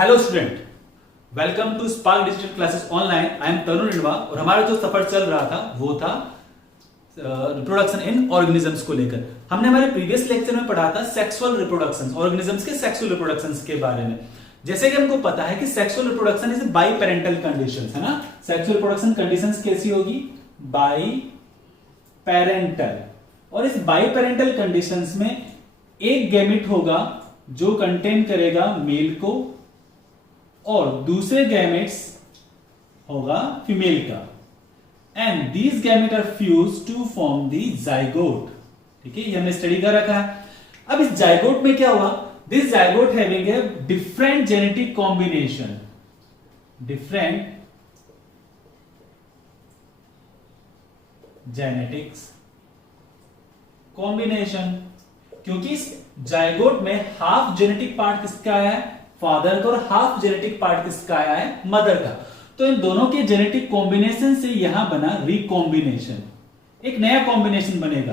Hello student, welcome to Spark digital classes online. I am Tarun Rinwa और हमारा जो सफर चल रहा था वो था रिप्रोडक्शन इन ऑर्गेनिजम्स को लेकर। हमने हमारे प्रीवियस लेक्चर में पढ़ा था सेक्सुअल रिप्रोडक्शन, ऑर्गेनिजम्स के सेक्सुअल रिप्रोडक्शन के बारे में। जैसे कि हमको पता है कि sexual reproduction is by parental condition, है ना। सेक्सुअल रिप्रोडक्शन कंडीशन कैसी होगी? By parental. और इस बाई पेरेंटल कंडीशन में एक गैमेट होगा जो कंटेन करेगा मेल को और दूसरे गैमेट्स होगा फीमेल का, and these gamete are fuse to form the zygote. ठीक है, ये हमने स्टडी कर रखा है। अब इस जाइगोट में क्या हुआ? This zygote having a different genetic combination, different genetics combination, क्योंकि इस जाइगोट में हाफ जेनेटिक पार्ट किसका आया है? फादर का, और हाफ जेनेटिक पार्ट किसका आया है? मदर का। तो इन दोनों के जेनेटिक कॉम्बिनेशन से यहां बना रिकॉम्बिनेशन, एक नया कॉम्बिनेशन बनेगा।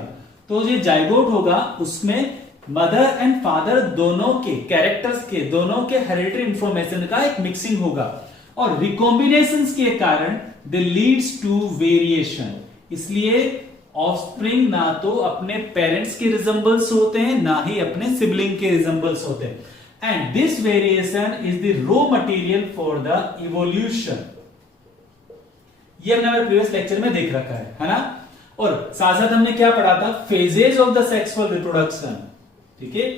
तो ये जाइगोट होगा, उसमें मदर एंड फादर दोनों के कैरेक्टर्स के, दोनों के हेरिडिटरी इंफॉर्मेशन का एक मिक्सिंग होगा, और रिकॉम्बिनेशन के कारण दे लीड्स टू वेरिएशन। इसलिए ऑफस्प्रिंग ना तो अपने पेरेंट्स के रिजेंबल्स होते हैं, ना ही अपने सिबलिंग के रिजेंबल्स होते हैं। And this variation is the raw material for the evolution. ये हमने हमारे प्रीवियस लेक्चर में देख रखा है ना। और साथ साथ हमने क्या पढ़ा था? Phases of the sexual reproduction. ठीक है,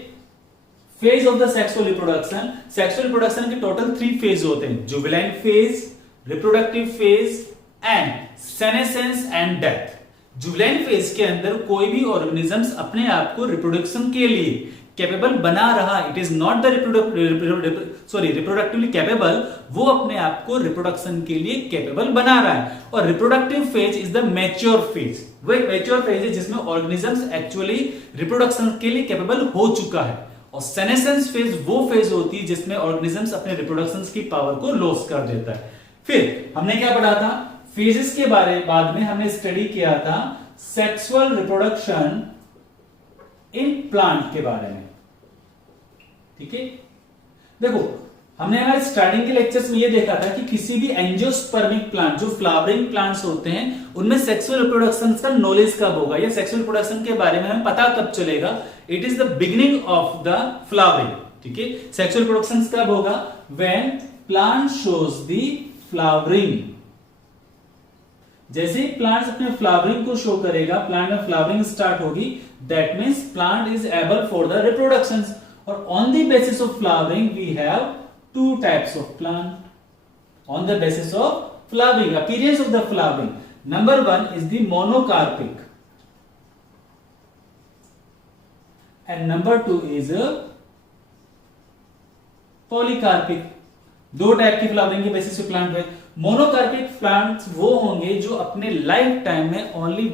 phase of the sexual reproduction. Sexual reproduction के टोटल 3 फेज होते हैं: juvenile phase, reproductive phase and senescence and death. Juvenile phase के अंदर कोई भी ऑर्गेनिजम्स अपने आप को रिप्रोडक्शन के लिए कैपेबल बना रहा, it is not the reproductively capable, वो अपने आप को रिप्रोडक्शन के लिए कैपेबल बना रहा है। और reproductive phase is the mature phase, वो एक मैच्योर फेज है जिसमें ऑर्गेनिजम्स एक्चुअली रिप्रोडक्शन के लिए कैपेबल हो चुका है। और सेनेसेंस फेज वो फेज होती है जिसमें ऑर्गेनिजम्स अपने रिप्रोडक्शन की पावर को लॉस कर देता है। फिर हमने क्या पढ़ा था? फेजेस के बारे बाद में हमने स्टडी किया था सेक्सुअल रिप्रोडक्शन इन प्लांट के बारे में। ठीक है, देखो हमने हमारे स्टार्टिंग के लेक्चर्स में ये देखा था कि किसी भी एंजियोस्पर्मिक प्लांट, जो फ्लावरिंग प्लांट्स होते हैं, उनमें सेक्सुअल रिप्रोडक्शन का नॉलेज कब होगा, या सेक्सुअल रिप्रोडक्शन के बारे में हमें पता कब चलेगा? It is the beginning of the flowering. ठीक है, सेक्सुअल रिप्रोडक्शन कब होगा? When plant shows the flowering. जैसे ही प्लांट अपने फ्लावरिंग को शो करेगा, प्लांट में फ्लावरिंग स्टार्ट होगी, that means plant is able for the reproduction. और on the basis of flowering we have 2 types of plant. On the basis of flowering, appearance of the flowering, number 1 is the monocarpic and number 2 is polycarpic. 2 type की flowering के basis पे plant है। Monocarpic plants वो होंगे जो अपने life time में only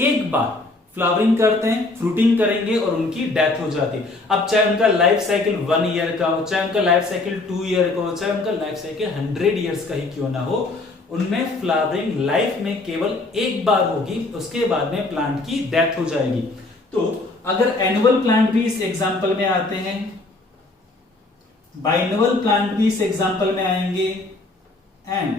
एक बार फ्लावरिंग करते हैं, फ्रूटिंग करेंगे और उनकी डेथ हो जाती है। अब चाहे उनका लाइफ साइकिल 1 ईयर का हो, चाहे उनका लाइफ साइकिल 2 ईयर का हो, चाहे उनका लाइफ साइकिल 100 ईयर्स का ही क्यों ना हो, उनमें फ्लावरिंग लाइफ में केवल एक बार होगी, उसके बाद में प्लांट की डेथ हो जाएगी। तो अगर एनुअल प्लांट भी इस एग्जाम्पल में आते हैं, बाइनोअल प्लांट भी इस एग्जाम्पल में आएंगे, एंड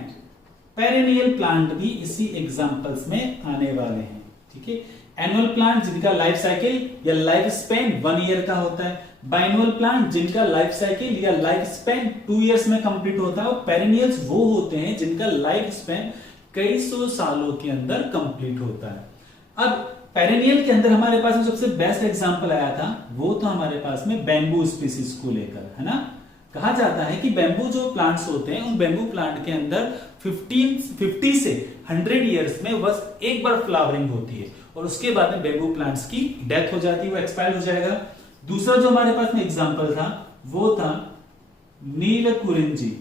पेरेनियल प्लांट भी इसी एग्जाम्पल्स में आने वाले हैं। ठीक है, एनुअल प्लांट जिनका लाइफ साइकिल या लाइफ स्पेन 1 ईयर का होता है, बाइनोअल प्लांट जिनका लाइफ साइकिल या लाइफ स्पेन 2 ईयर्स में कंप्लीट होता है, और पेरेनियल्स वो होते हैं जिनका लाइफ स्पेन कई सौ सालों के अंदर कंप्लीट होता है। अब पेरेनियल के अंदर हमारे पास सबसे बेस्ट एग्जांपल आया था, वो तो हमारे पास में बैम्बू स्पीसीज को लेकर, है ना। कहा जाता है कि बैम्बू जो प्लांट्स होते हैं, उन बैम्बू प्लांट के अंदर 50 से 100 ईयर्स में बस एक बार फ्लावरिंग होती है, और उसके बाद में बैम्बू प्लांट्स की डेथ हो जाती है, वो एक्सपायर हो जाएगा। दूसरा जो हमारे पास में एग्जांपल था वो था नीलकुरिंजी,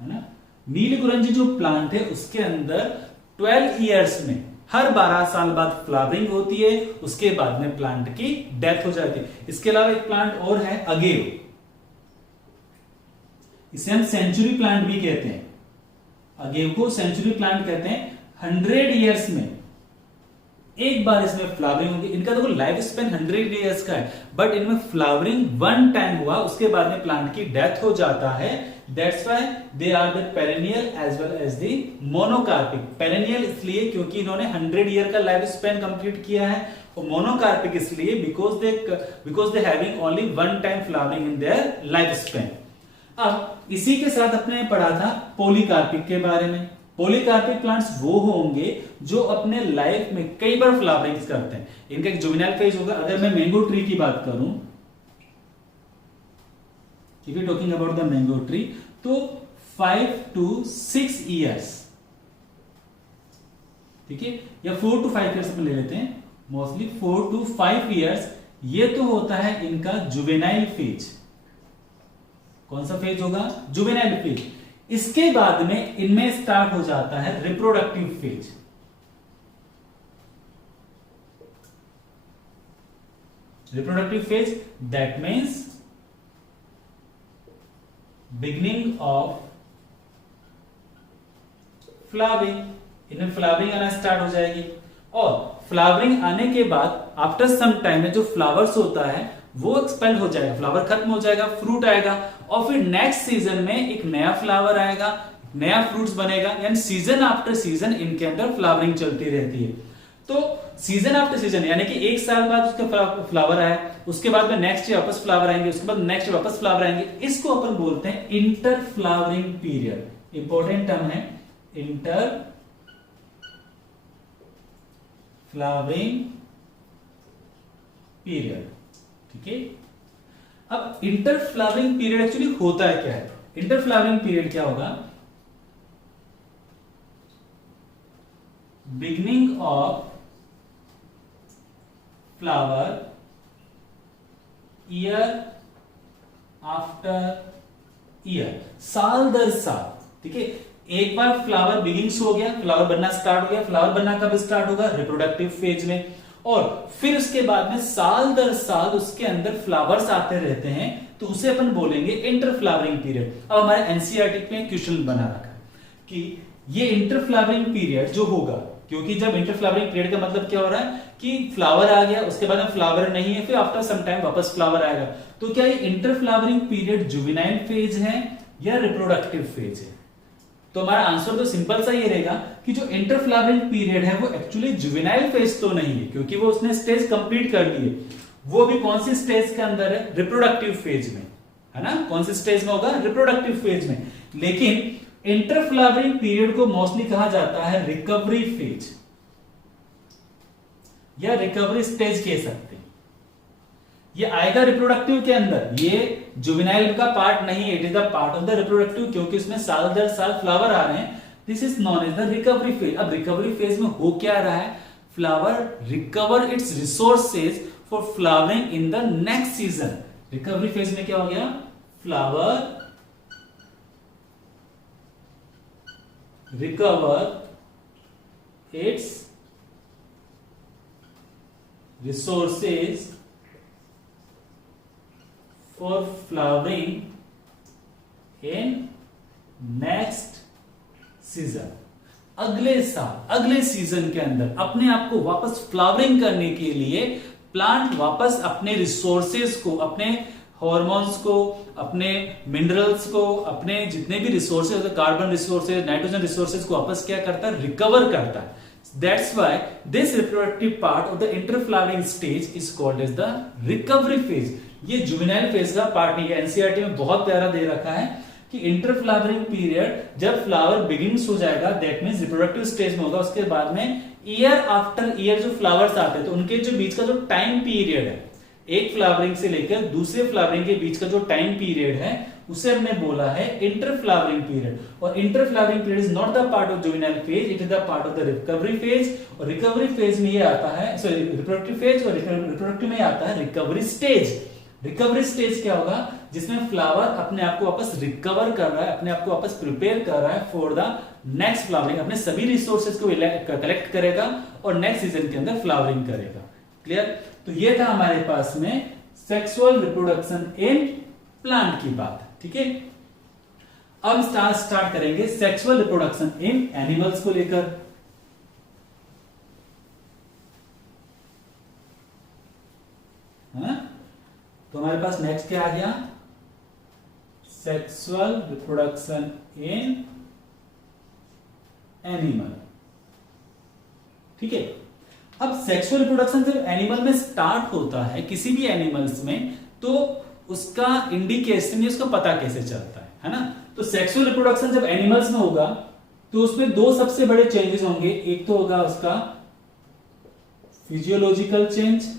है ना। नीलकुरिंजी जो प्लांट है उसके अंदर 12 ईयर्स में हर 12 साल बाद फ्लावरिंग होती है, उसके बाद में प्लांट की डेथ हो जाती है। इसके अलावा एक प्लांट और है अगेव, इसे हम सेंचुरी प्लांट भी कहते हैं। अगेव को सेंचुरी प्लांट कहते हैं। 100 ईयर्स में एक बार इसमें फ्लावरिंग होगी। इनका देखो लाइफ स्पेन 100 ईयर्स का है, बट इनमें फ्लावरिंग वन टाइम हुआ, उसके बाद में प्लांट की डेथ हो जाता है। That's why they are the perennial as well as the monocarpic. Perennial इसलिए क्योंकि इन्होंने 100 ईयर का लाइफ स्पेन कंप्लीट किया है, और मोनोकार्पिक इसलिए because they having only one time flowering in their life span. अब इसी के साथ अपने पढ़ा था पॉलीकार्पिक के बारे में। पॉलीकार्पिक प्लांट्स वो होंगे जो अपने लाइफ में कई बार फ्लावरिंग करते हैं। इनका एक जुवेनाइल फेज होगा। अगर मैं मैंगो ट्री की बात करूं, if you talking about the mango tree, तो 5 to 6 ईयर्स, ठीक है, या 4 to 5 ईयर्स अपन ले लेते हैं, मोस्टली 4 to 5 ईयर्स, ये तो होता है इनका जुवेनाइल फेज। कौन सा फेज होगा? Juvenile phase. इसके बाद में इनमें स्टार्ट हो जाता है reproductive phase. Reproductive phase that means beginning of flowering. इनमें फ्लावरिंग आना स्टार्ट हो जाएगी, और फ्लावरिंग आने के बाद आफ्टर सम टाइम में जो फ्लावर्स होता है वो एक्सपेल हो जाएगा, फ्लावर खत्म हो जाएगा, फ्रूट आएगा, और फिर नेक्स्ट सीजन में एक नया फ्लावर आएगा, नया फ्रूट्स बनेगा। यानी सीजन आफ्टर सीजन इनके अंदर फ्लावरिंग चलती रहती है। तो सीजन आफ्टर सीजन यानी कि एक साल बाद उसका फ्लावर आया, उसके बाद में नेक्स्ट ईयर वापस फ्लावर आएंगे, उसके बाद नेक्स्ट ईयर वापस फ्लावर आएंगे। इसको अपन बोलते हैं inter flowering period. Important term है इंटर फ्लावरिंग पीरियड, ठीक है। अब इंटर फ्लावरिंग पीरियड एक्चुअली होता है क्या है? इंटर फ्लावरिंग पीरियड क्या होगा? Beginning of flower year after year, साल दर साल, ठीक है। एक बार फ्लावर बिगिंग्स हो गया, फ्लावर बनना स्टार्ट हो गया। फ्लावर बनना कब स्टार्ट होगा? रिप्रोडक्टिव फेज में। और फिर उसके बाद में साल दर साल उसके अंदर फ्लावर्स आते रहते हैं, तो उसे अपन बोलेंगे इंटर फ्लावरिंग पीरियड। अब हमारे एनसीईआरटी में क्वेश्चन बना रखा है कि ये इंटर फ्लावरिंग पीरियड जो होगा, क्योंकि जब इंटर फ्लावरिंग पीरियड का मतलब क्या हो रहा है कि फ्लावर आ गया, उसके बाद में फ्लावर नहीं है, फिर आफ्टर सम टाइम वापस फ्लावर आएगा। तो क्या ये inter flowering period juvenile phase है या रिप्रोडक्टिव फेज है? तो हमारा आंसर तो सिंपल सा ये रहेगा कि जो इंटर फ्लावरिंग पीरियड है वो एक्चुअली जुवेनाइल फेज तो नहीं है, क्योंकि वो उसने स्टेज कंप्लीट कर ली है। वो भी कौन सी स्टेज के अंदर है? रिप्रोडक्टिव फेज में, है ना। कौन सी स्टेज में होगा? रिप्रोडक्टिव फेज में। लेकिन इंटर फ्लावरिंग पीरियड को मोस्टली कहा जाता है रिकवरी फेज या रिकवरी स्टेज कह सकते हैं। ये आएगा रिप्रोडक्टिव के अंदर, ये जुवेनाइल का पार्ट नहीं है, it is the part of the reproductive, क्योंकि इसमें साल दर साल फ्लावर आ रहे हैं। This is known as the recovery phase. अब रिकवरी फेज में हो क्या रहा है? Flower recover its resources for flowering in the next season. Recovery phase में क्या हो गया? Flower recover its resources for flowering in next season. अगले साल, अगले सीजन के अंदर अपने आप को वापस फ्लावरिंग करने के लिए प्लांट वापस अपने रिसोर्सेज को, अपने हॉर्मोन्स को, अपने मिनरल्स को, अपने जितने भी resources, carbon resources, nitrogen resources को वापस क्या करता है? रिकवर करता है। That's why this reproductive part of the interflowering stage is called as the recovery phase. ये जुवेनाइल फेज का पार्ट नहीं है। एनसीईआरटी में बहुत प्यारा दे रखा है कि इंटरफ्लावरिंग पीरियड जब फ्लावर बिगिंस हो जाएगा, दैट मींस रिप्रोडक्टिव स्टेज में होगा, उसके बाद में ईयर आफ्टर ईयर जो फ्लावर्स आते हैं, तो उनके जो बीच का जो टाइम पीरियड है, एक फ्लावरिंग से लेकर दूसरे फ्लावरिंग के बीच का जो टाइम पीरियड है, उसे हमने बोला है इंटरफ्लावरिंग पीरियड। और interflowering period is not the part of juvenile phase, it is the part of the recovery phase. और रिकवरी फेज में ये आता है, सॉरी रिप्रोडक्टिव फेज, और रिप्रोडक्टिव में आता है रिकवरी स्टेज। रिकवरी स्टेज क्या होगा? जिसमें फ्लावर अपने आप को वापस रिकवर कर रहा है, अपने आप को वापस प्रिपेयर कर रहा है फॉर द नेक्स्ट फ्लावरिंग, अपने सभी रिसोर्सेज को कलेक्ट करेगा और नेक्स्ट सीजन के अंदर फ्लावरिंग करेगा। क्लियर? तो ये था हमारे पास में सेक्सुअल रिप्रोडक्शन इन प्लांट की बात, ठीक है। अब स्टार्ट करेंगे सेक्सुअल रिप्रोडक्शन इन एनिमल्स को लेकर। तो हमारे पास नेक्स्ट क्या आ गया, सेक्सुअल रिप्रोडक्शन इन एनिमल। ठीक है, अब सेक्सुअल रिप्रोडक्शन जब एनिमल में स्टार्ट होता है, किसी भी एनिमल्स में, तो उसका इंडिकेशन, उसका पता कैसे चलता है ना। तो सेक्सुअल रिप्रोडक्शन जब एनिमल्स में होगा तो उसमें दो सबसे बड़े चेंजेस होंगे। एक तो होगा उसका फिजियोलॉजिकल चेंज,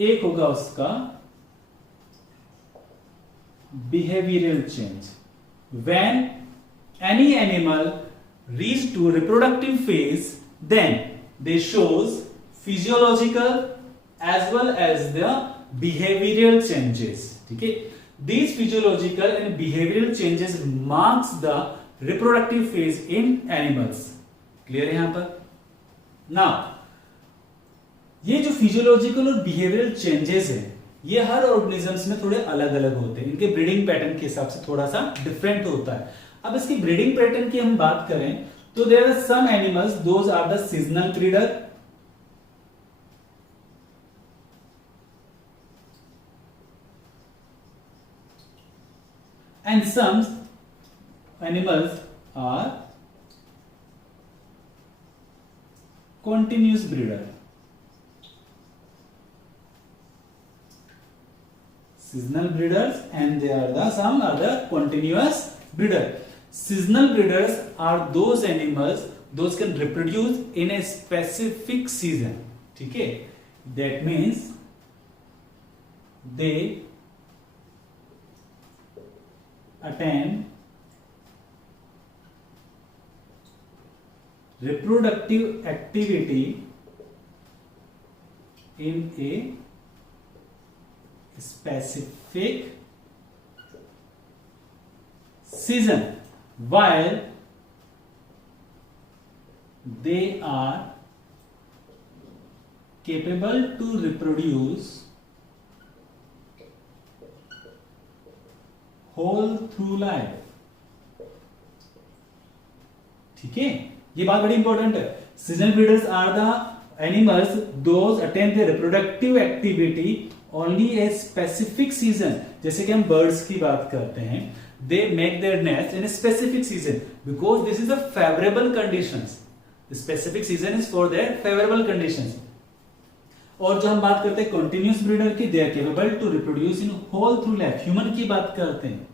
एक होगा उसका behavioural change. When any animal reach to reproductive phase, then they shows physiological as well as the behavioral changes. ठीक है, these physiological and behavioral changes marks the reproductive phase in animals. Clear है यहां पर? Now ये जो physiological और behavioural changes है, ये हर ऑर्गेनिजम्स में थोड़े अलग अलग होते हैं, इनके ब्रीडिंग पैटर्न के हिसाब से थोड़ा सा डिफरेंट होता है। अब इसकी ब्रीडिंग पैटर्न की हम बात करें तो there are some animals, those are the seasonal breeder, and some animals are continuous breeder. Seasonal breeders and they are the some other continuous breeder. Seasonal breeders are those animals those can reproduce in a specific season. ठीक है, that means they attain reproductive activity in a specific season while they are capable to reproduce whole through life. ठीक है, ये बात बड़ी important है। Seasonal breeders are the animals those attain the reproductive activity only a specific season. जैसे कि हम birds की बात करते हैं, they make their nest in a specific season because this is the favourable conditions. Specific season is for their favourable conditions. और जो हम बात करते हैं कंटिन्यूअस ब्रीडर की, they are capable to reproduce in whole through life. Human की बात करते हैं,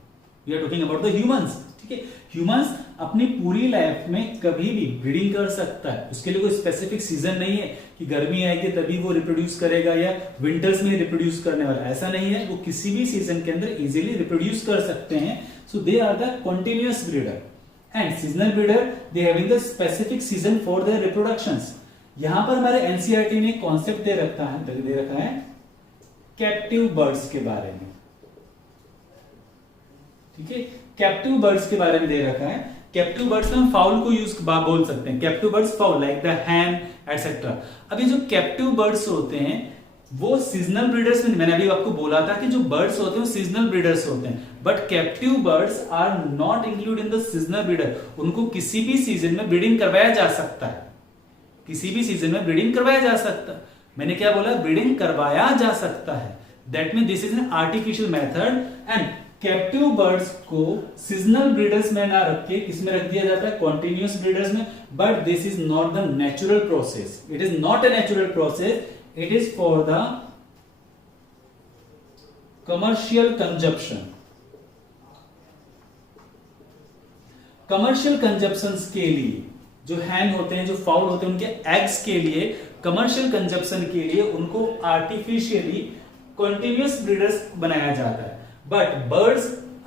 we are talking about the humans. ठीक है, ह्यूमंस अपनी पूरी लाइफ में कभी भी ब्रीडिंग कर सकता है। उसके लिए कोई स्पेसिफिक सीजन नहीं है कि गर्मी आएगी तभी वो रिप्रोड्यूस करेगा या विंटर्स में रिप्रोड्यूस करने वाला, ऐसा नहीं है। वो किसी भी सीजन के अंदर इजीली रिप्रोड्यूस कर सकते हैं। So they are the continuous breeder and seasonal breeder, they having the specific season for their reproductions. यहां पर हमारे एनसीईआरटी ने कॉन्सेप्ट दे रखा है कैप्टिव बर्ड्स के बारे में। ठीक है, कैप्टिव बर्ड्स के बारे में दे रखा है। कैप्टिव बर्ड्स में हम फाउल को यूज बोल सकते हैं। Captive birds foul like the Hahn etcetera. अब ये जो कैप्टिव बर्ड्स होते हैं वो सीजनल ब्रीडर्स में, मैंने अभी आपको बोला था कि जो बर्ड्स होते हैं वो सीजनल ब्रीडर्स होते हैं, but captive birds are not include in the seasonal breeder. उनको किसी भी सीजन में ब्रीडिंग करवाया जा सकता है, किसी भी सीजन में ब्रीडिंग करवाया जा सकता है। मैंने क्या बोला, ब्रीडिंग करवाया जा सकता है। That mean this is an artificial method and captive birds को सीजनल ब्रीडर्स में ना रख के किसमें रख दिया जाता है, कॉन्टिन्यूअस ब्रीडर्स में। But this is not the natural process, it is not a natural process, it is for the commercial consumption. Commercial consumption के लिए जो हैन होते हैं, जो फाउल होते हैं, उनके एग्स के लिए, कमर्शियल कंजप्शन के लिए उनको आर्टिफिशियली कॉन्टिन्यूअस ब्रीडर्स बनाया जाता है। But birds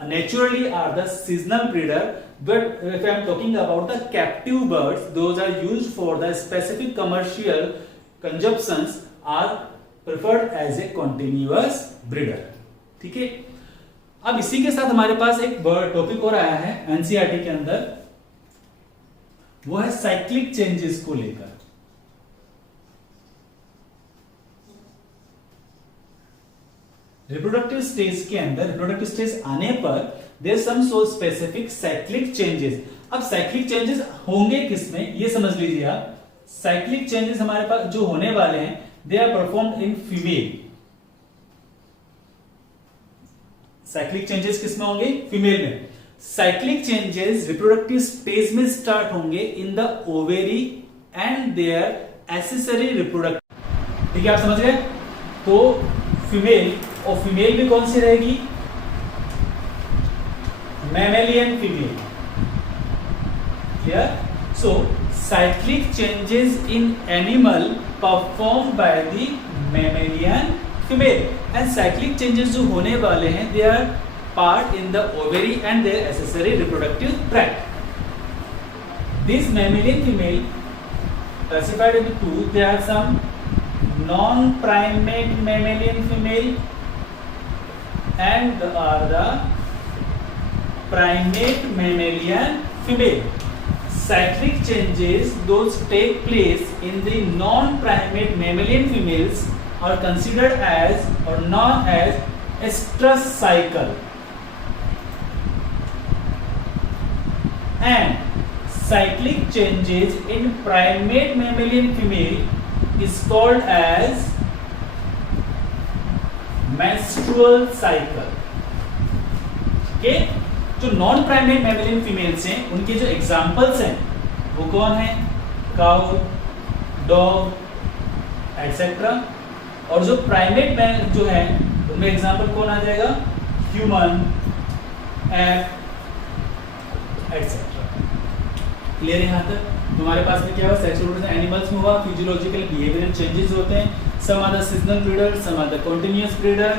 naturally are the seasonal breeder. But if I am talking about the captive birds, those are used for the specific commercial consumptions, are preferred as a continuous breeder. ठीक है, अब इसी के साथ हमारे पास एक टॉपिक और आया है एनसीईआरटी के अंदर, वो है साइक्लिक चेंजेस को लेकर। रिप्रोडक्टिव स्टेज के अंदर, रिप्रोडक्टिव स्टेज आने पर there some so specific cyclic changes. अब साइक्लिक चेंजेस होंगे किसमें, ये समझ लीजिए आप। साइक्लिक चेंजेस हमारे पास जो होने वाले हैं, they are performed in female. Cyclic changes किसमें होंगे? फीमेल में। साइक्लिक चेंजेस रिप्रोडक्टिव स्टेज में स्टार्ट होंगे in the ovary and their accessory reproductive. ठीक है, आप समझ गए? तो फीमेल, और फीमेल भी कौन सी रहेगी? Mammalian female. Clear? So cyclic changes in animal performed by the mammalian female, and cyclic changes जो होने वाले हैं they are part in the ovary and their accessory reproductive tract. These mammalian female classified into two. There are some non-primate mammalian female and are the primate mammalian female. Cyclic changes those take place in the non-primate mammalian females are considered as or known as estrus cycle, and cyclic changes in primate mammalian female is called as menstrual cycle. Okay? जो non primate mammalian females हैं उनके जो examples हैं वो कौन है? Cow, dog etcetera. और जो प्राइमेट मैन जो है उनमें एग्जांपल कौन आ जाएगा? Human, app etcetera. क्लियर है यहाँ तक? तुम्हारे पास में क्या हुआ? सेक्सुअल रिप्रोडक्शन एनिमल्स में हुआ, फिजियोलॉजिकल बिहेवियरल चेंजेस होते हैं, some are the seasonal breeder, some are the continuous breeder,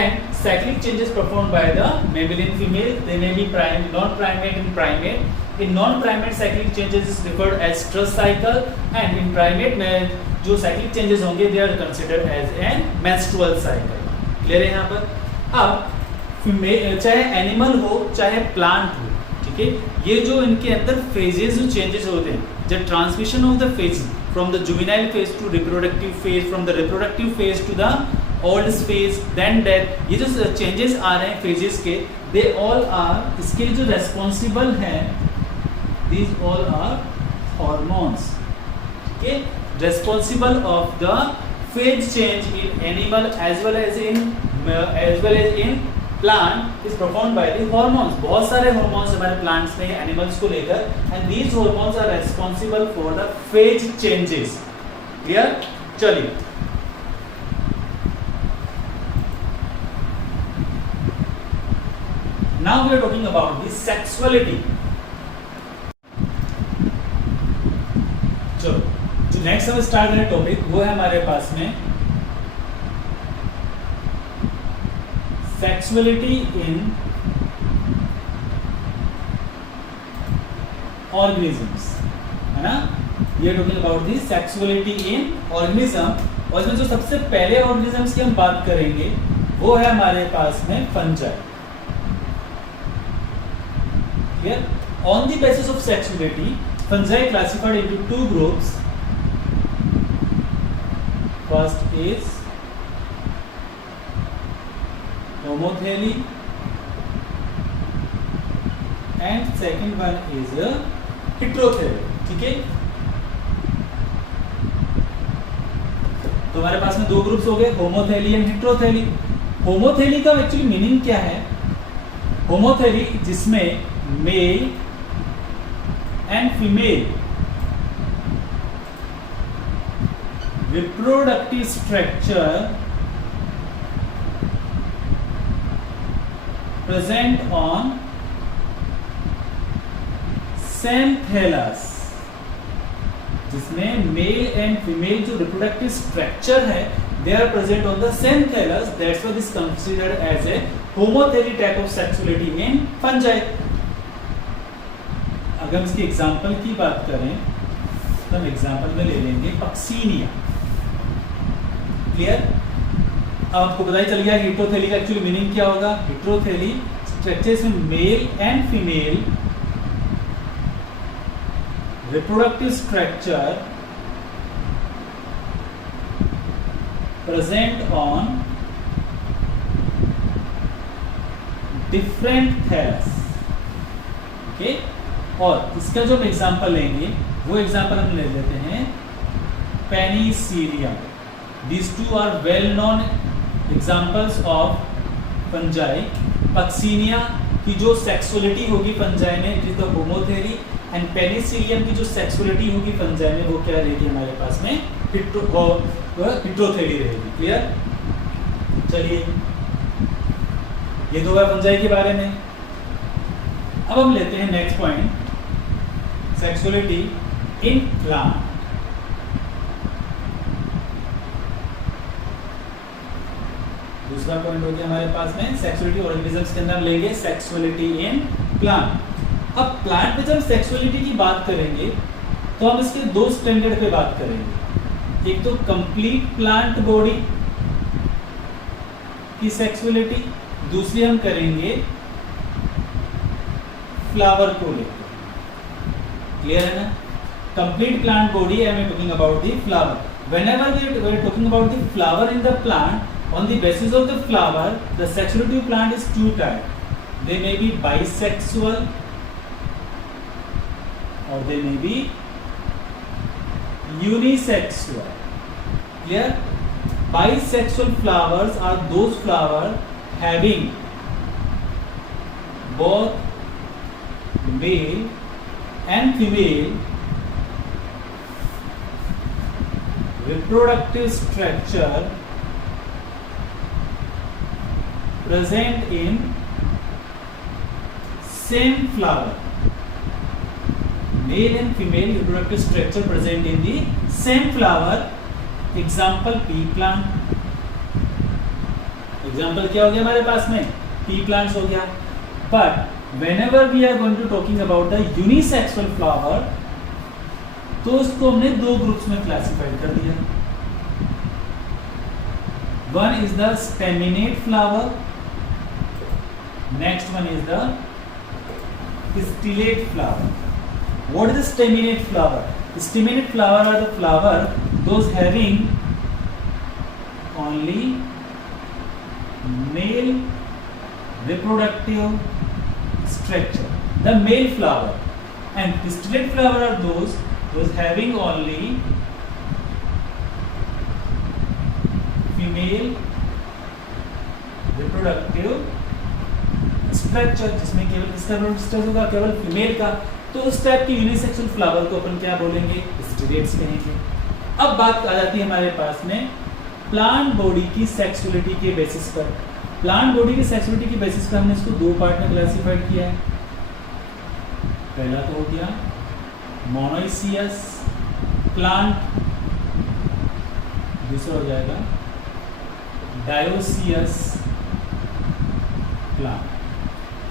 and cyclic changes performed by the mammalian female. They may be non-primate and primate. In non-primate cyclic changes is referred as stress cycle, and in primate में जो cyclic changes होंगे they are considered as an menstrual cycle. Clear है यहाँ पर? अब female चाहे animal हो चाहे प्लांट हो, ठीक है, ये जो इनके अंदर फेजेस जो चेंजेस होते हैं, जब transmission of the phase from the juvenile phase to reproductive phase, from the reproductive phase to the old phase then death, ये जो चेंजेस आ रहे हैं फेजेस के, दे ऑल आर, इसके लिए जो रेस्पॉन्सिबल है, दीज ऑल आर हॉर्मोन्स, ठीक है, responsible of the phase change in animal as well as in plant is performed by the hormones. बहुत सारे हॉर्मोन्स हमारे प्लांट्स में, एनिमल्स को लेकर, and these hormones are responsible for the phase changes. Clear? चलिए, now we are talking about the sexuality. चलो, जो next हम स्टार्ट करें टॉपिक वो है हमारे पास में सेक्सुअलिटी इन ऑर्गेनिजम्स, है ना? ये talking about the sexuality in organism, और इसमें जो सबसे पहले ऑर्गेनिजम्स की हम बात करेंगे वो है हमारे पास में fungi. Here, on the basis of sexuality, fungi classified into two groups. First is homothely, and second one is heterothely. ठीक है? तो हमारे पास में दो ग्रुप्स हो गए, होमोथेली एंड हेटेरोथेली। होमोथेली का एक्चुअली मीनिंग क्या है? होमोथेली जिसमें male and female reproductive structure present on same thallus, जिसमें मेल एंड फीमेल जो रिप्रोडक्टिव स्ट्रक्चर है they are present on the same thallus, that's why this is considered as a homothely type of sexuality in fungi. अगर हम इसकी example की बात करें तो हम एग्जाम्पल में ले लेंगे पक्सीनिया। क्लियर? अब आपको पता ही चल गया हेटेरोथेली का एक्चुअली मीनिंग क्या होगा। हेटेरोथेली स्ट्रक्चर्स में male and female reproductive structure present on different thallus. Okay, और इसका जो हम एग्जाम्पल लेंगे वो एग्जाम्पल हम ले लेते हैं penicillium. These two are well known examples of fungi puccinia की जो सेक्सुअलिटी होगी फंजाई में it is the homothallic, and penicillium की जो सेक्सुअलिटी होगी फंजाई में वो क्या रहेगी हमारे पास में हिट्रोथेरी रहेगी। क्लियर? चलिए ये तो हुआ फंजाई के बारे में। अब हम लेते हैं next point, sexuality in plant. दूसरा पॉइंट हो गया हमारे पास में सेक्सुअलिटी ऑर्गेनिजम्स के अंदर लेंगे सेक्सुअलिटी इन प्लांट। अब प्लांट में जब सेक्सुअलिटी की बात करेंगे तो हम इसके दो स्टैंडर्ड पे बात करेंगे, एक तो कंप्लीट प्लांट बॉडी की सेक्सुअलिटी, दूसरी हम करेंगे फ्लावर को लेकर। क्लियर है ना? Complete plant body I am talking about the flower. Whenever we are talking about the flower in the plant, on the basis of the flower the sexuality of plant is two type. They may be bisexual or they may be unisexual. Clear? Bisexual flowers are those flowers having both male and female reproductive structure present in same flower. Male and female reproductive structure present in the same flower. Example pea plant. Example क्या हो गया हमारे पास में? pea plants हो गया. But whenever we are going to talking about the unisexual flower, तो उसको हमने दो ग्रुप्स में क्लासिफाइड कर दिया. One is the staminate flower. Next one is the pistillate flower. What is the staminate flower? The staminate flower are the flower those having only male reproductive structure. The male flower. And pistillate flower are those having only female reproductive structure, जिसमें केवल किसका structure होगा? केवल female का. तो उस type की unisexual flower को अपन क्या बोलेंगे? स्टिलेट्स कहेंगे. अब बात आ जाती है हमारे पास में प्लांट बॉडी की सेक्सुअलिटी के बेसिस पर. प्लांट बॉडी की सेक्सुअलिटी के बेसिस पर हमने इसको दो पार्ट में क्लासिफाइड किया है. पहला तो हो गया मोनोइसियस प्लांट, दूसरा हो जाएगा डायोसियस प्लांट.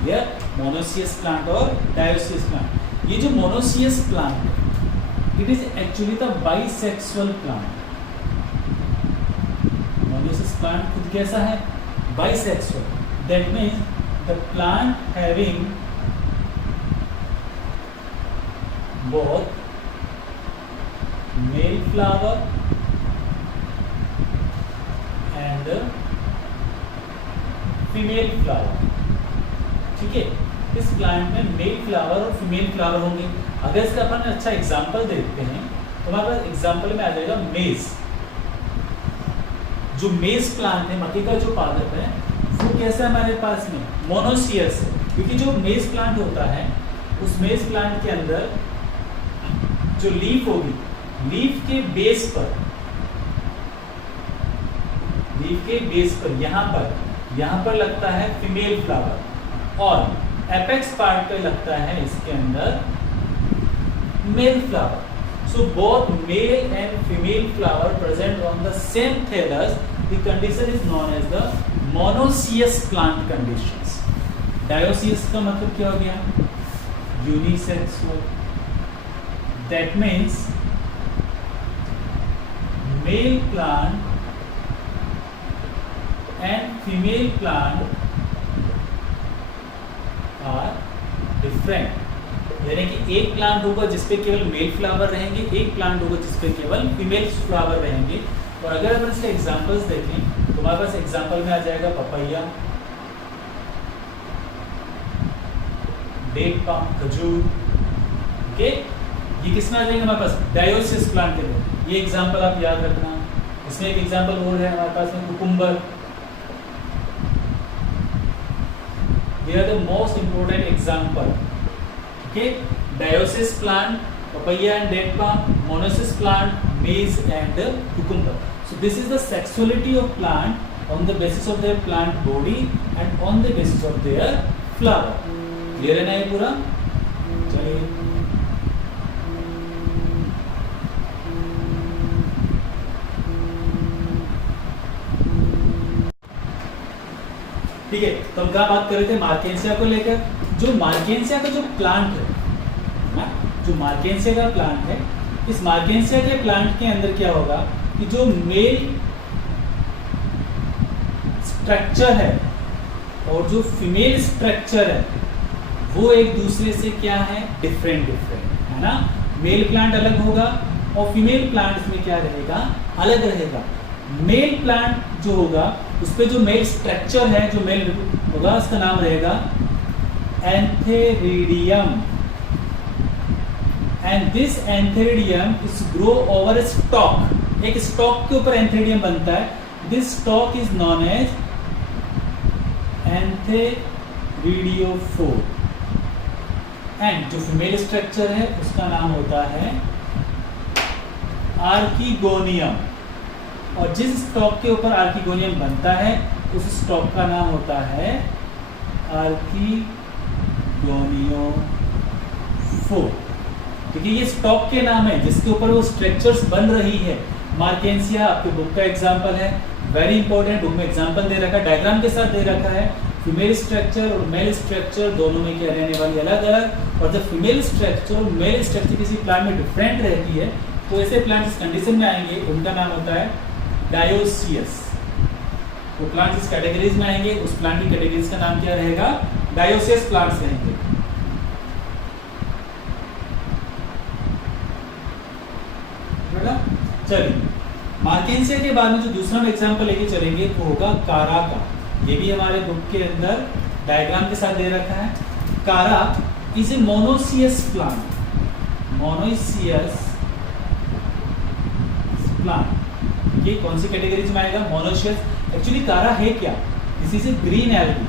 या मोनोसियस प्लांट और डायोसियस प्लांट. ये जो मोनोसियस प्लांट है it is actually the bisexual plant. Monoecious plant खुद कैसा है? Bisexual. That means the plant having both male flower and female flower. ठीक है, इस प्लांट में मेल फ्लावर और फीमेल फ्लावर होंगे. अगर इसका अपन अच्छा एग्जांपल देखते हैं तो हमारे पास एग्जांपल में आ जाएगा मेज. जो मेज प्लांट है, मक्के का जो पादप है, वो कैसा है हमारे पास में? मोनोसियस है. क्योंकि जो मेज प्लांट होता है उस मेज प्लांट के अंदर जो लीफ होगी, लीफ के बेस पर यहाँ पर लगता है फीमेल फ्लावर और एपेक्स पार्ट पे लगता है इसके अंदर male flower. So both male and female flower present on the same thallus. The condition is known as the monoecious plant conditions. Dioecious का मतलब क्या हो गया? Unisexual. That means male plant and female plant are different. यानी कि एक plant होगा जिसपे केवल मेल फ्लावर रहेंगे, एक प्लांट होगा जिसपे केवल फीमेल फ्लावर रहेंगे. और अगर अपन इसके एग्जांपल्स देखें तो हमारे पास एग्जांपल में आ जाएगा पपैया, डेट पाम, खजूर. ओके, ये किसमें आ जाएंगे हमारे पास? डायोसियस प्लांट के अंदर. ये एग्जांपल आप याद रखना. इसमें एक एग्जांपल और है हमारे पास में cucumber. They are the most important example. Okay, dioecious plant, papaya and date palm, monoecious plant, maize and cucumber. So this is the sexuality of plant on the basis of their plant body and on the basis of their flower. Clear है ना ये पूरा? चलिए ठीक है, तो हम क्या बात कर रहे थे मार्केंसिया को लेकर। जो मार्केंसिया का जो प्लांट है ना, जो मार्केंसिया का प्लांट है, इस मार्केंसिया के प्लांट के अंदर क्या होगा कि जो मेल स्ट्रक्चर है और जो फीमेल स्ट्रक्चर है वो एक दूसरे से क्या है, डिफरेंट है ना। मेल प्लांट अलग होगा और फीमेल प्लांट में क्या रहेगा, अलग रहेगा। मेल प्लांट जो होगा उस पे जो मेल स्ट्रक्चर है, जो मेल होगा उसका नाम रहेगा antheridium, and this antheridium is grow over stalk. एक स्टॉक के ऊपर एंथेरिडियम बनता है। This stalk is known as antheridiophore, and जो फीमेल स्ट्रक्चर है उसका नाम होता है आर्किगोनियम, और जिस स्टॉक के ऊपर आर्किगोनियम बनता है उस स्टॉक का नाम होता है आर्किगोनियोफोर। ठीक है, ये स्टॉक के नाम है जिसके ऊपर वो स्ट्रक्चर्स बन रही है। मार्केंसिया आपके बुक का एग्जांपल है, वेरी इंपॉर्टेंट। बुक में एग्जांपल दे रखा है, डायग्राम के साथ दे रखा है। फीमेल स्ट्रक्चर और मेल स्ट्रक्चर दोनों में क्या रहने वाली अलग अलग, और जब फीमेल स्ट्रक्चर और मेल स्ट्रक्चर किसी प्लांट में डिफरेंट रहती है तो ऐसे प्लांट इस कंडीशन में आएंगे, उनका नाम होता है डायोसियस। वो प्लांट इस कैटेगरीज में आएंगे, उस प्लांट की कैटेगरीज का नाम क्या रहेगा, डायोसियस प्लांट्स रहेंगे। चलिए मार्केंसिया के बाद में जो दूसरा एग्जांपल लेके चलेंगे वो होगा कारा का। ये भी हमारे बुक के अंदर डायग्राम के साथ दे रखा है। कारा is a monoecious plant, monoecious plant. ये कौन सी कैटेगरीज में आएगा, मोनोसियस। एक्चुअली कारा है क्या, this is A green algae.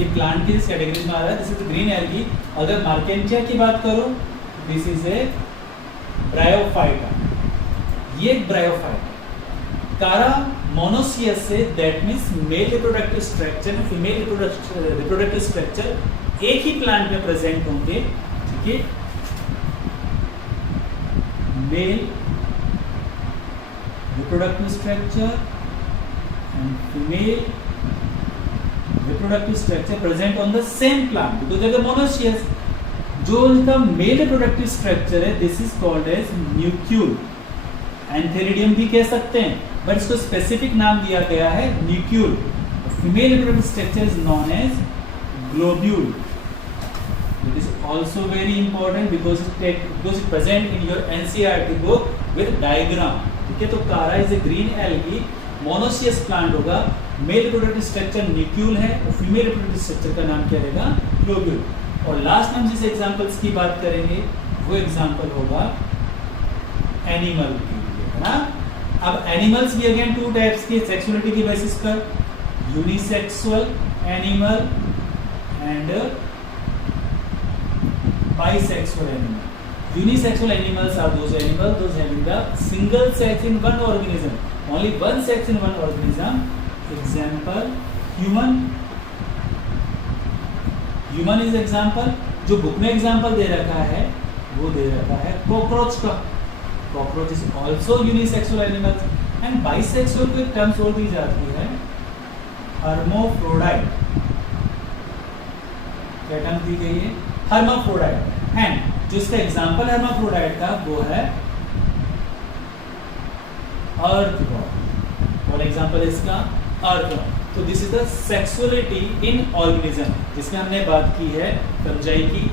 ये प्लांट की इस कैटेगरी में आ रहा है, दिस इज ग्रीन एल्गी। अगर मार्केंसिया की बात करो, दिस इज ए ब्रायोफाइटा, ये ब्रायोफाइटा। कारा मोनोसियस से, that means mail reproductive structure, female reproductive structure एक ही प्लांट में प्रेजेंट होंगे। ठीक है, mail reproductive structure and female reproductive structure present on the same plant because they are monoecious. जो इनका मेल रिप्रोडक्टिव स्ट्रक्चर है, this is called as nucule. Antheridium भी कह सकते हैं, बट इसको स्पेसिफिक नाम दिया गया है nucule. Female reproductive structure is known as globule. It is also very important because it present in your NCERT book with diagram. ठीक है, तो कारा is a green algae, monoecious plant होगा, मेल रिप्रोडक्टिव स्ट्रक्चर न्यूक्यूल है और female reproductive structure का नाम क्या रहेगा, ग्लोब्यूल। और लास्ट में हम जिस एग्जांपल्स की बात करेंगे वो एग्जांपल होगा एनिमल की, है ना। अब एनिमल्स भी अगेन टू टाइप्स के सेक्सुअलिटी की बेसिस पर, unisexual animal and bisexual animal. Unisexual animals are those animals having the single sex in one organism, only one sex in one organism. Example, human. Human is example. जो book में example दे रखा है वो दे रखा है cockroach का। Cockroach is also unisexual animal. And bisexual को एक टर्म्स और दी जाती है हर्माफ्रोडाइट। क्या टर्म दी गई है, हर्माफ्रोडाइट। एंड जो इसका एग्जांपल है हर्माफ्रोडाइट का वो है अर्थवॉर्म। और एग्जांपल है इसका अर्थवॉर्म। तो this is the sexuality in organism, जिसमें हमने बात की है फंजाई की,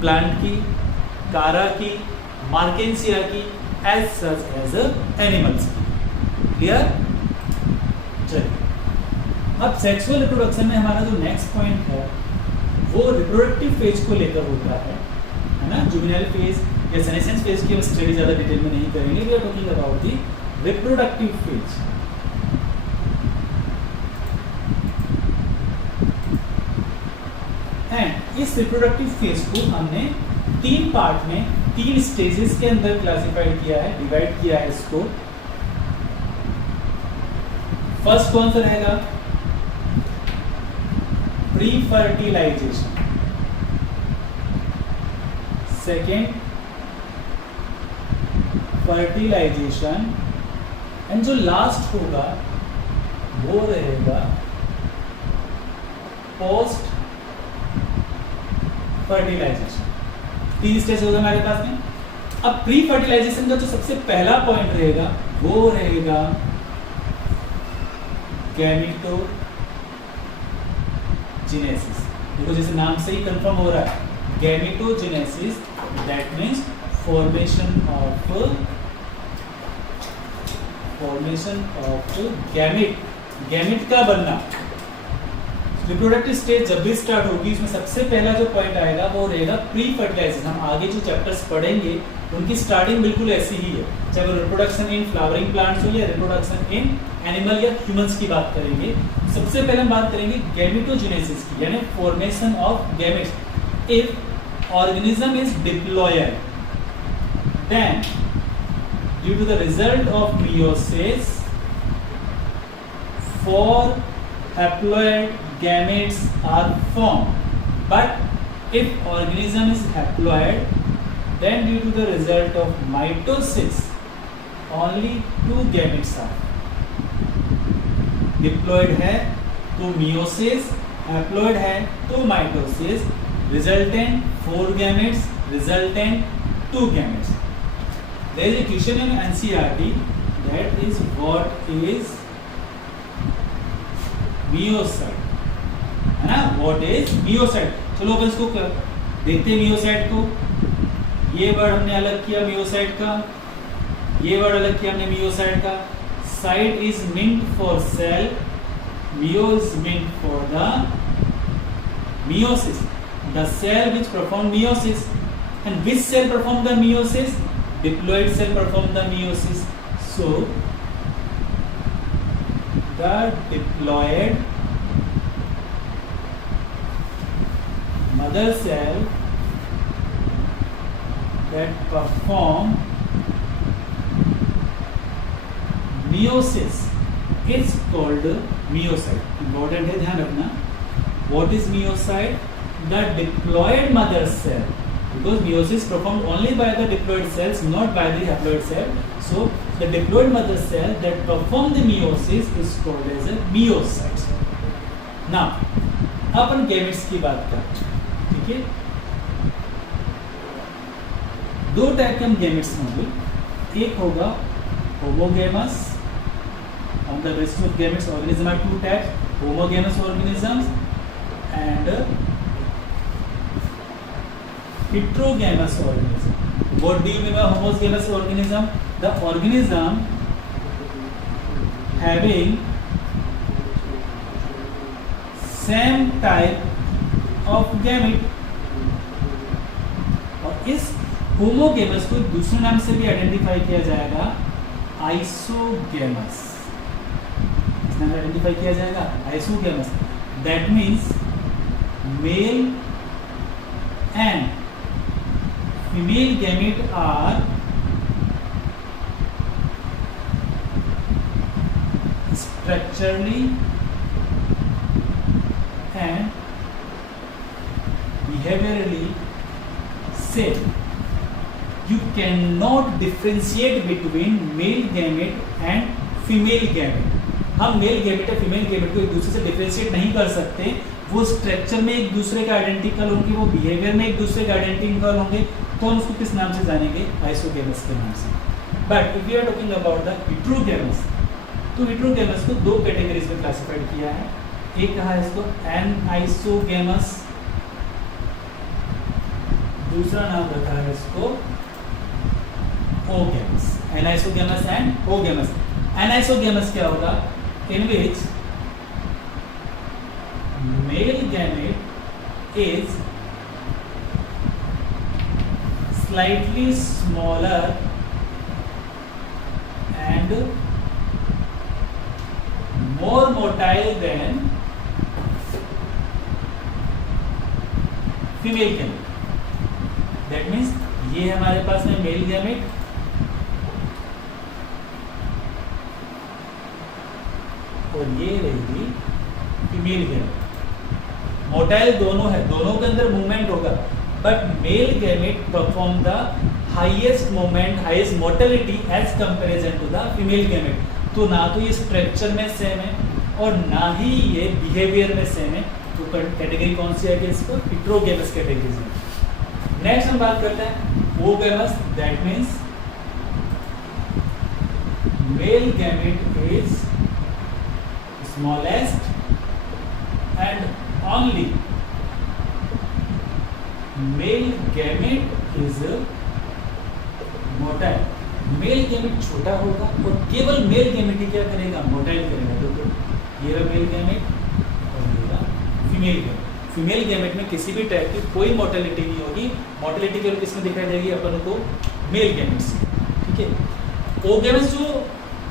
प्लांट की, कारा की, मार्केंसिया की, एज सच एज एनिमल्स की। क्लियर। चलिए अब सेक्सुअल रिप्रोडक्शन में हमारा जो नेक्स्ट पॉइंट है वो रिप्रोडक्टिव फेज को लेकर होता है ना। जुवेनाइल फेज या सेनेसेंस फेज की हम स्टडी ज्यादा डिटेल में नहीं करेंगे, we are talking about the reproductive phase. And इस रिप्रोडक्टिव फेज को हमने 3 पार्ट में 3 स्टेजेस के अंदर क्लासिफाइड किया है, डिवाइड किया है इसको। फर्स्ट कौन सा रहेगा? Pre fertilization, second fertilization, and जो लास्ट होगा वो रहेगा पोस्ट फर्टिलाइजेशन। 3 स्टेज होगा हमारे पास में। अब प्री फर्टिलाइजेशन का जो सबसे पहला पॉइंट रहेगा वो रहेगा गैमेटोजेनेसिस। देखो जैसे नाम से ही कंफर्म हो रहा है, gametogenesis, that means formation of gamete का बनना। रिप्रोडक्टिव स्टेज जब भी स्टार्ट होगी उसमें सबसे पहला जो पॉइंट आएगा वो रहेगा प्री फर्टिलाइजेशन। हम आगे जो चैप्टर्स पढ़ेंगे उनकी स्टार्टिंग बिल्कुल ऐसी ही है, चाहे वो रिप्रोडक्शन इन फ्लावरिंग प्लांट्स हो या रिप्रोडक्शन इन एनिमल या ह्यूमंस की बात करेंगे। सबसे पहले हम बात करेंगे गैमेटोजेनेसिस की, यानी formation of gametes. If organism is diploid, then due to the result of meiosis, 4 haploid gametes are formed. But if organism is haploid, then due to the result of mitosis, only 2 gametes are. Diploid है तो meiosis, haploid है तो mitosis, resultant 4 gametes, resultant 2 gametes. There is a question in NCERT, that is what is meiocyte, है ना? What is meiocyte? चलो अपन इसको देखते हैं। मियोसाइट को, ये वर्ड हमने अलग किया मियोसाइट का, ये वर्ड अलग किया हमने मियोसाइट का। Cyte is meant for cell, meio is meant for the meiosis, the cell which perform meiosis. And which cell perform the meiosis? Diploid cell perform the meiosis. So the diploid mother cell that perform meiosis is called meiocyte. Important है, ध्यान रखना. What is meiocyte? The diploid mother cell, because meiosis performed only by the diploid cells, not by the haploid cell. So the diploid mother cell that perform the meiosis is called as a meiocyte. Now upon gametes की बात करते हैं, ठीक है? 2 type के हम gametes होंगे. एक होगा homogamous. On the basis of gametes, organisms are 2 types: homogeneous organisms and heterogeneous organism. What do you mean by homogeneous organism? The organism having same type of gamete. और इस होमोगेमस को दूसरे नाम से भी आइडेंटिफाई किया जाएगा, आइसोगेमस. इस नाम से आइडेंटिफाई किया जाएगा isogamous. That means male and female gamete are structurally and behaviorally same. You cannot differentiate between male gamete and female gamete. हम मेल गैमेट और फीमेल गैमेट को एक दूसरे से डिफरेंशिएट नहीं कर सकते. वो स्ट्रक्चर में एक दूसरे का आइडेंटिकल होंगे, वो बिहेवियर में एक दूसरे का आइडेंटिकल होंगे, तो हम उसको किस नाम से जानेंगे? आइसोगेमस के नाम से. But if you are talking about the heterogamous, तो हेटेरोगेमस को 2 कैटेगरीज में क्लासिफाइड किया है. एक कहा है इसको एनाइसोगेमस, दूसरा नाम रखा है इसको oogamous. Anisogamous and oogamous. Anisogamous क्या होगा? In which male gamete is slightly smaller and more motile than female gamete. That means ये हमारे पास में मेल गैमेट और ये रहेगी फीमेल गैमेट। मोटाइल दोनों है, दोनों के अंदर मूवमेंट होगा, but male gamete perform the highest movement, highest motility as comparison to the female gamete. तो ना तो ये स्ट्रक्चर में सेम है और ना ही ये बिहेवियर में सेम है। तो कैटेगरी कौन सी है कि इसको हेटेरोगेमस कैटेगरी में। नेक्स्ट हम बात करते हैं oogamous. That means male gamete is smallest and only male gamete is motile। Male gamete छोटा होगा और केवल मेल गैमेट ही क्या करेगा, मोटाइल करेगा। तो ये रहा मेल गैमेट और ये रहा फीमेल गैमेट। फीमेल गैमेट में किसी भी टाइप की कोई मोटिलिटी नहीं होगी। मोटिलिटी केवल किसमें दिखाई देगी अपन को, मेल गैमेट से। ठीक है। ओगेमस जो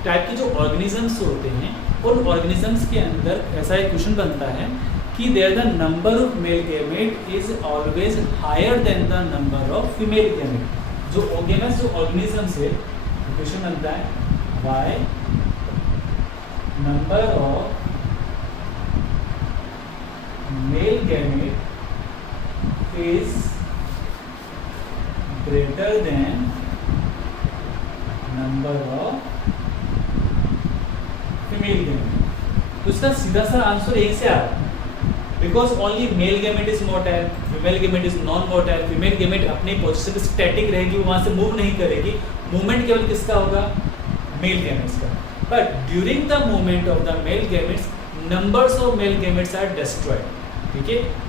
टाइप के जो ऑर्गेनिजम्स होते हैं, उन ऑर्गेनिजम्स के अंदर ऐसा एक क्वेश्चन बनता है कि there the number of male gamete is always higher than the number of female gamete. जो ओगेमस जो ऑर्गेनिजम्स है, क्वेश्चन बनता है why number of male gamete is greater than number of female gamete. तो इसका सीधा सा आंसर यही से आ रहा है, because only mail gamete is motile, female gamete is non motile. Female gamete अपनी पोजीशन पे स्टैटिक रहेगी, वो वहां से मूव नहीं करेगी। मूवमेंट केवल किसका होगा, मेल गैमेट्स का। But during the movement of the male gametes numbers of male gametes are destroyed.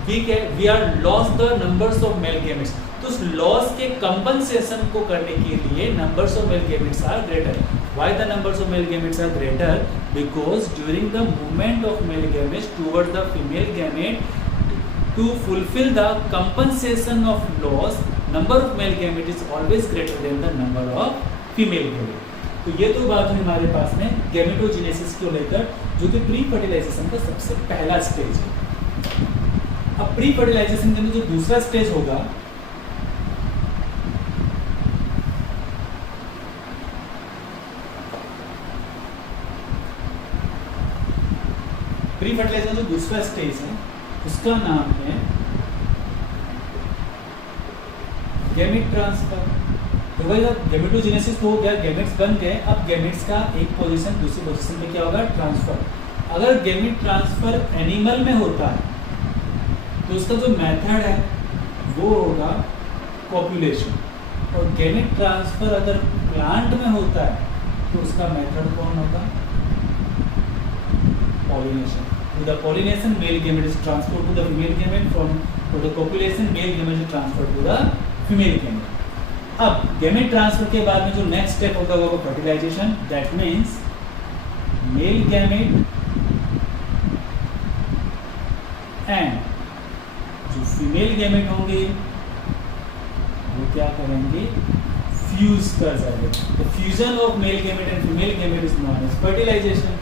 ठीक है, we are loss the numbers of male gametes. तो उस लॉस के कंपनसेशन को करने के लिए numbers of male gametes are greater. Why the numbers of male gametes are greater? Because during the movement of male gametes towards the female gamete, to fulfill the compensation of loss, number of male gamete is always greater than the number of female gamete. तो ये तो बात हुई हमारे पास में gametogenesis को लेकर, जो कि प्री फर्टिलाइजेशन का सबसे पहला स्टेज है। अब प्री फर्टिलाइजेशन के अंदर जो दूसरा स्टेज होगा, प्री फर्टिलाइजेशन जो दूसरा स्टेज है उसका नाम है गैमेट ट्रांसफर। तो भाई गैमेटोजेनेसिस तो हो गया, गैमेट्स बन गए। अब गैमेट्स का एक पोजीशन दूसरी पोजीशन पे क्या होगा, ट्रांसफर। अगर गैमेट ट्रांसफर एनिमल में होता है तो उसका जो मेथड है वो होगा कॉपुलेशन, और गैमेट ट्रांसफर अगर प्लांट में होता है तो उसका मेथड कौन होगा, pollination. With the pollination, male gamete is transferred to the female gamete. For the copulation, male gamete is transferred to the female gamete. अब gamete transfer के बाद में जो next step होगा वो fertilization. That means male gamete and जो female gamete होंगे वो क्या करेंगे, fuse कर जाएंगे. The fusion of male gamete and female gamete is known as fertilization.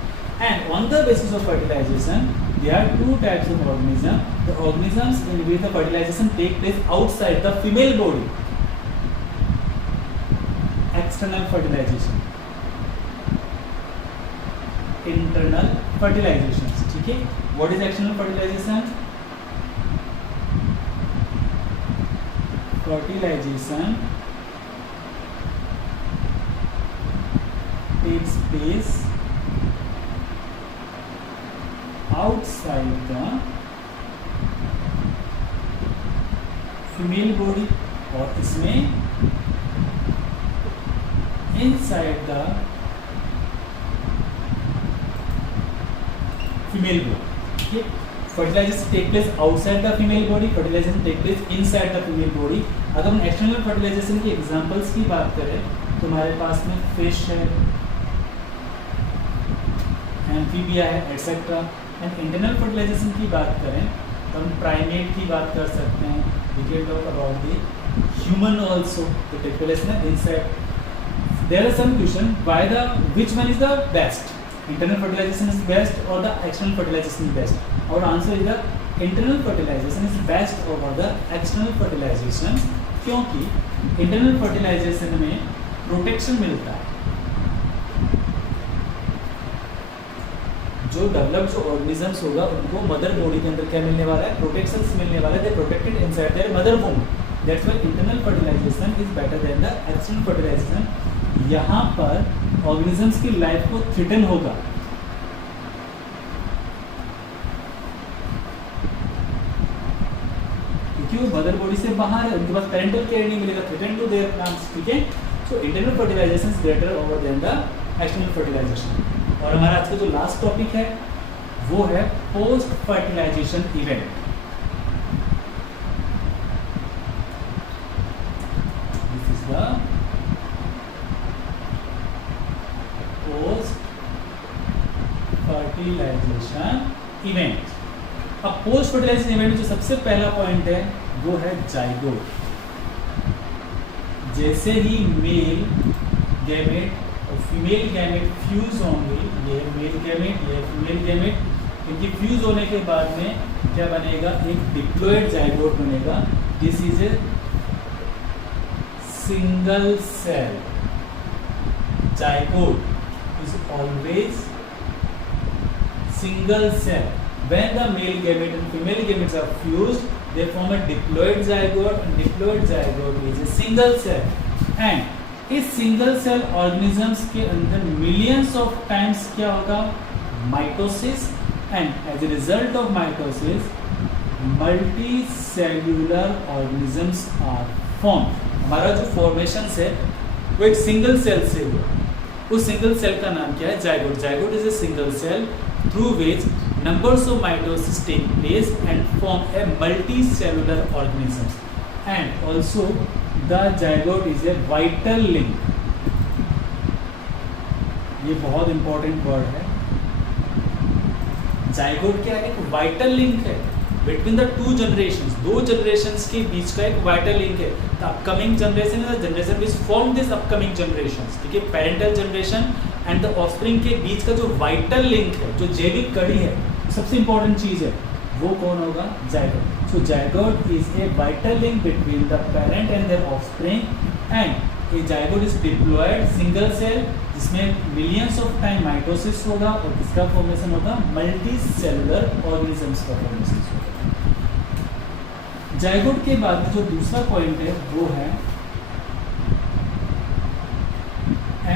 And on the basis of fertilization, there are two types of organisms. The organisms in which the fertilization take place outside the female body. External fertilization, internal fertilization. ठीक है? What is external fertilization? Fertilization takes place outside the female body, और इसमें inside the female body. Okay? Fertilization take place outside the female body, fertilization take place inside the female body. अगर हम external fertilization की examples की बात करें तो हमारे पास में fish है, एम्फीबिया है, एटसेट्रा। एंड इंटरनल फर्टिलाइजेशन की बात करें तो हम प्राइमेट की बात कर सकते हैं, we can talk about the human also to take place ना inside. There are some question why the which one is the best, internal fertilization is best और the external fertilization is best, और answer is the internal fertilization is best over the external fertilization, क्योंकि internal fertilization में protection मिलता है। जो developed जो organisms होगा उनको मदर बॉडी के अंदर क्या मिलने वाला है, प्रोटेक्शंस मिलने वाला है, they protected inside their mother womb. That's why internal fertilization is better than the external fertilization. यहाँ पर ऑर्गेनिजम्स की लाइफ को थ्रेटन होगा, क्योंकि वो मदर बॉडी से बाहर है, उनके पास पेरेंटल केयर नहीं मिलेगा, थ्रेटन टू देयर प्लांट्स। ठीक है, so internal fertilization is better over then the external fertilization. और हमारा आज का जो लास्ट टॉपिक है वो है post fertilization event. This is the post fertilization event. अब पोस्ट फर्टिलाइजेशन इवेंट में जो सबसे पहला पॉइंट है वो है जाइगोट। जैसे ही मेल गैमेट और फीमेल गैमेट फ्यूज होंगे, ये मेल गैमेट, ये फीमेल गैमेट, इनकी फ्यूज होने के बाद में क्या बनेगा, एक डिप्लॉयड जाइगोट बनेगा। This is a single cell zygote, is always single cell. When the male gamete and female gametes are fused, they form a diploid zygote, and diploid zygote is a single cell. And इस single cell organisms के अंदर millions of times क्या होगा, mitosis, and as a result of mitosis multi cellular organisms are form. हमारा जो formation है वो एक सिंगल सेल से हुआ। उस सिंगल सेल का नाम क्या है, zygote. Zygote is a single cell through which numbers of mitosis take place and form a multicellular organisms, and also the zygote is a vital link। ये बहुत इंपॉर्टेंट वर्ड है। जाइगोट क्या है, एक वाइटल लिंक है between the two generations, दो generations के बीच का एक वाइटल लिंक है। The upcoming generation is the generation which form this upcoming generations. ठीक है, parental generation and the offspring के बीच का जो वाइटल लिंक है, जो जैविक कड़ी है, सबसे इंपॉर्टेंट चीज है, वो कौन होगा, zygote. So zygote is a vital link between the parent and their offspring, and a zygote is diploid single cell जिसमें मिलियंस ऑफ टाइम माइटोसिस होगा और किसका फॉर्मेशन होगा, मल्टी सेलुलर ऑर्गेनिजम्स का फॉर्मेशन होगा। जाइगोट के बाद जो दूसरा पॉइंट है वो है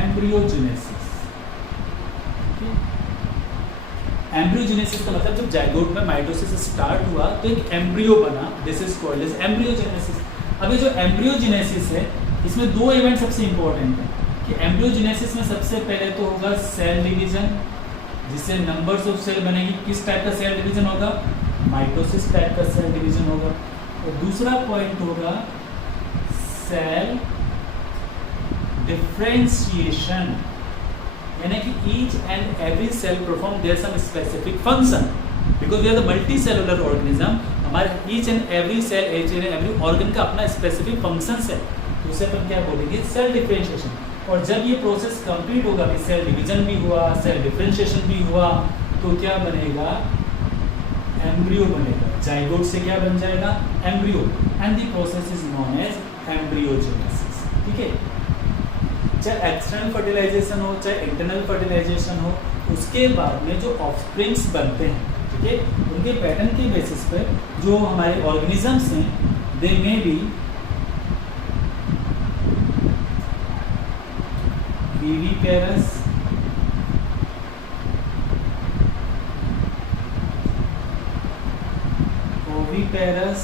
एम्ब्रियोजेनेसिस। एम्ब्रियोजेनेसिस का मतलब जब जाइगोट में माइटोसिस स्टार्ट हुआ तो एक एम्ब्रियो बना, this is called as embryogenesis. अभी जो एम्ब्रियोजेनेसिस है इसमें दो इवेंट सबसे इंपॉर्टेंट है कि एम्ब्रियोजेनेसिस में सबसे पहले तो होगा सेल डिवीजन, जिससे नंबर्स ऑफ सेल बनेगी। किस टाइप का सेल डिवीजन होगा, माइटोसिस टाइप का सेल डिवीजन होगा। और दूसरा पॉइंट होगा सेल डिफरेंशिएशन, यानी कि each and every cell perform their some specific function because we are the multi cellular organism. हमारे each and every cell, each and every organ का अपना स्पेसिफिक फंक्शन है, तो उसे अपन क्या बोलेंगे, सेल डिफरेंशिएशन। और जब ये प्रोसेस कंप्लीट होगा, कि सेल डिवीजन भी हुआ, सेल डिफरेंशिएशन भी हुआ, तो क्या बनेगा, एम्ब्रियो बनेगा। जाइगोट से क्या बन जाएगा, embryo, and the process is known as embryogenesis. ठीक है, चाहे एक्सटर्नल फर्टिलाइजेशन हो चाहे इंटरनल फर्टिलाइजेशन हो, उसके बाद में जो ऑफस्प्रिंग्स बनते हैं, ठीक है, उनके पैटर्न के बेसिस पर जो हमारे ऑर्गेनिजम्स हैं, they may be viviparous, oviparous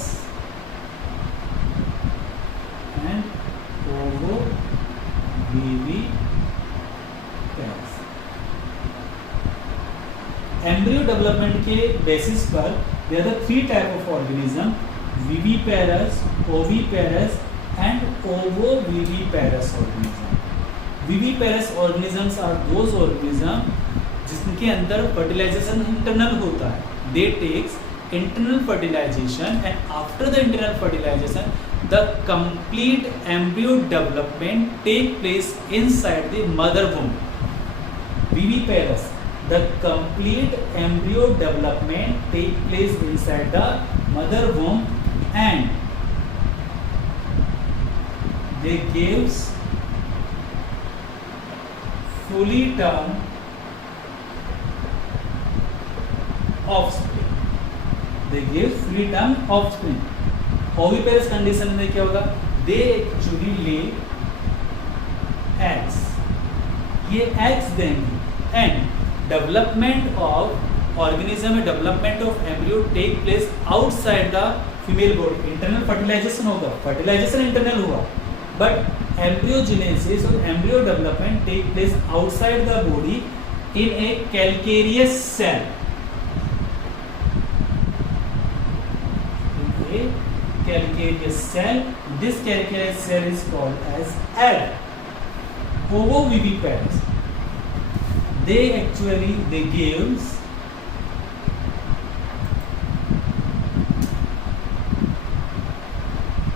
and ovoviviparous. Embryo development के बेसिस पर there are the three type of organism, viviparous, oviparous and ovoviviparous organism. Viviparous organisms are those organism जिनके अंदर फर्टिलाइजेशन इंटरनल होता है। They takes internal fertilization, and after the internal fertilization the complete embryo development take place inside the mother womb. Viviparous, the complete embryo development take place inside the mother womb and they gives fully term offspring. They give fully term offspring. Oviparous condition में क्या होगा? They actually lay eggs. ये eggs देंगे and development of organism में development of embryo take place outside the female body. Internal fertilization होगा, fertilization internal हुआ, but embryogenesis और embryo development take place outside the body in a calcareous cell. In a calcareous cell. This calcareous cell is called as egg. Ovoviviparous. They gives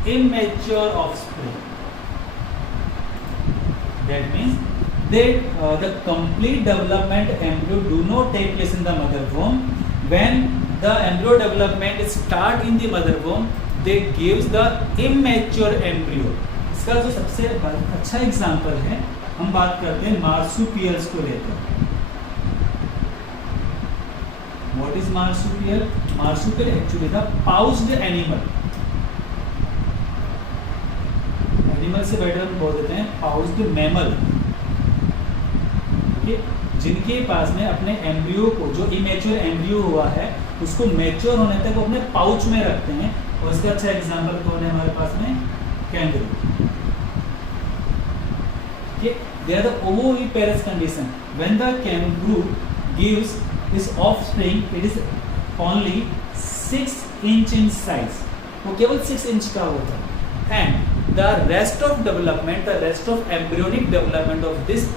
immature offspring. That means the complete development embryo do not take place in the mother womb. When the embryo development start in the mother womb, they gives the immature embryo. इसका जो सबसे अच्छा example है, हम बात करते हैं marsupials को लेकर. What is marsupial? Marsupial actually the paused animal. Animal से बेटर हम बोल देते हैं पाउस्ड मैमल. ओके, जिनके पास में अपने एम्ब्रियो को, जो इमेच्योर एम्ब्रियो हुआ है, उसको मैच्योर होने तक वो अपने पाउच में रखते हैं. और इसका अच्छा एग्जांपल कौन है हमारे पास में? Kangaroo. Okay, they are the ovoviviparous condition. When the kangaroo gives his offspring, it is only 6 inch in size. वो केवल 6 इंच का होता है. And the rest of development, the rest of embryonic development of this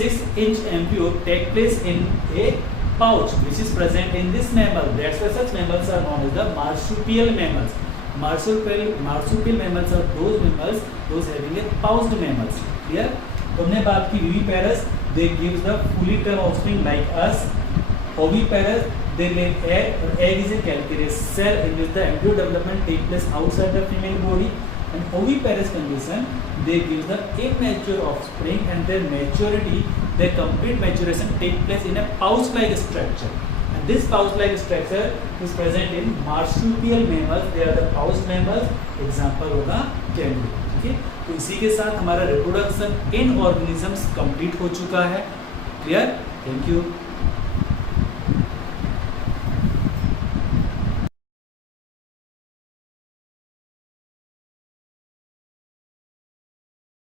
6-inch embryo take place in a pouch which is present in this mammal. That's why such mammals are known as the marsupial mammals. Marsupial mammals are those mammals those having a paused mammals. Clear? तो हमने बात की viviparous, they gives the fully term offspring like us. Oviparous, they lay egg, or egg is a calcareous cell in which the embryo development take place outside the female body. And oviparous condition, they give the immature offspring, and their maturity, their complete maturation take place in a pouch-like structure. And this pouch-like structure is present in marsupial mammals. They are the pouch mammals. Example होगा kangaroo. ठीक है, तो इसी के साथ हमारा reproduction in organisms complete हो चुका है. क्लियर? Thank you.